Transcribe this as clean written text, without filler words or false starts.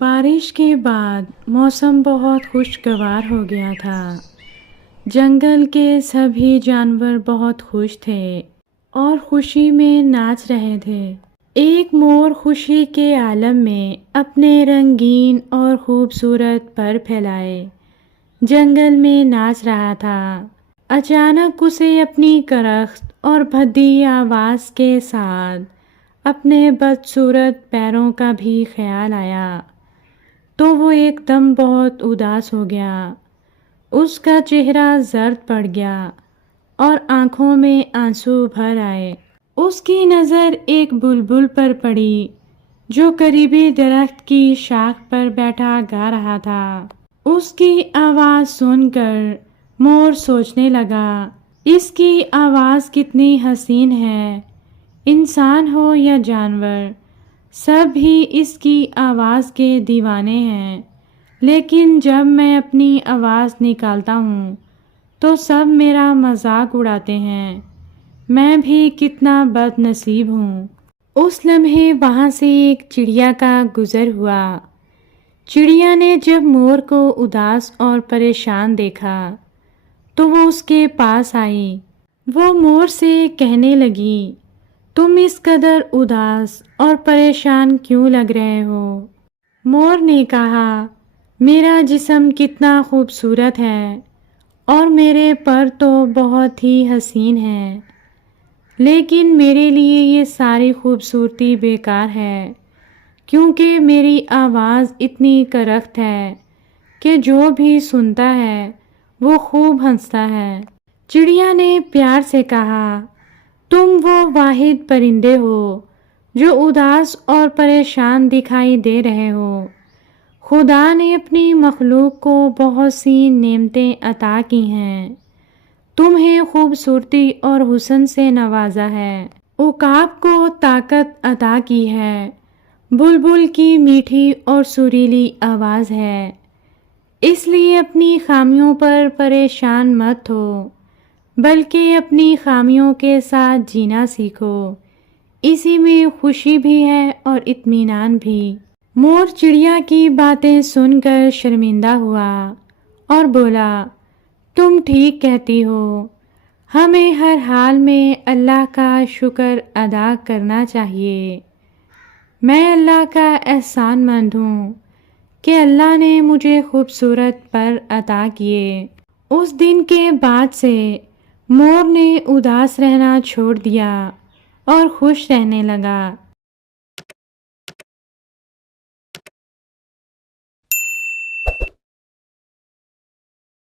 بارش کے بعد موسم بہت خوشگوار ہو گیا تھا۔ جنگل کے سبھی جانور بہت خوش تھے اور خوشی میں ناچ رہے تھے۔ ایک مور خوشی کے عالم میں اپنے رنگین اور خوبصورت پر پھیلائے جنگل میں ناچ رہا تھا۔ اچانک اسے اپنی کرخت اور بھدی آواز کے ساتھ اپنے بدصورت پیروں کا بھی خیال آیا تو وہ ایک دم بہت اداس ہو گیا۔ اس کا چہرہ زرد پڑ گیا اور آنکھوں میں آنسو بھر آئے۔ اس کی نظر ایک بلبل پر پڑی جو قریبی درخت کی شاخ پر بیٹھا گا رہا تھا۔ اس کی آواز سن کر مور سوچنے لگا، اس کی آواز کتنی حسین ہے۔ انسان ہو یا جانور، سب ہی اس کی آواز کے دیوانے ہیں، لیکن جب میں اپنی آواز نکالتا ہوں تو سب میرا مذاق اڑاتے ہیں۔ میں بھی کتنا بد نصیب ہوں۔ اس لمحے وہاں سے ایک چڑیا کا گزر ہوا۔ چڑیا نے جب مور کو اداس اور پریشان دیکھا تو وہ اس کے پاس آئی۔ وہ مور سے کہنے لگی، تم اس قدر اداس اور پریشان کیوں لگ رہے ہو؟ مور نے کہا، میرا جسم کتنا خوبصورت ہے اور میرے پر تو بہت ہی حسین ہیں، لیکن میرے لیے یہ ساری خوبصورتی بیکار ہے کیونکہ میری آواز اتنی کرخت ہے کہ جو بھی سنتا ہے وہ خوب ہنستا ہے۔ چڑیا نے پیار سے کہا، تم وہ واحد پرندے ہو جو اداس اور پریشان دکھائی دے رہے ہو۔ خدا نے اپنی مخلوق کو بہت سی نعمتیں عطا کی ہیں۔ تمہیں خوبصورتی اور حسن سے نوازا ہے، عقاب کو طاقت عطا کی ہے، بلبل کی میٹھی اور سریلی آواز ہے۔ اس لیے اپنی خامیوں پر پریشان مت ہو، بلکہ اپنی خامیوں کے ساتھ جینا سیکھو، اسی میں خوشی بھی ہے اور اطمینان بھی۔ مور چڑیا کی باتیں سن کر شرمندہ ہوا اور بولا، تم ٹھیک کہتی ہو، ہمیں ہر حال میں اللہ کا شکر ادا کرنا چاہیے۔ میں اللہ کا احسان مند ہوں کہ اللہ نے مجھے خوبصورت پر عطا کیے۔ اس دن کے بعد سے مور نے اداس رہنا چھوڑ دیا اور خوش رہنے لگا۔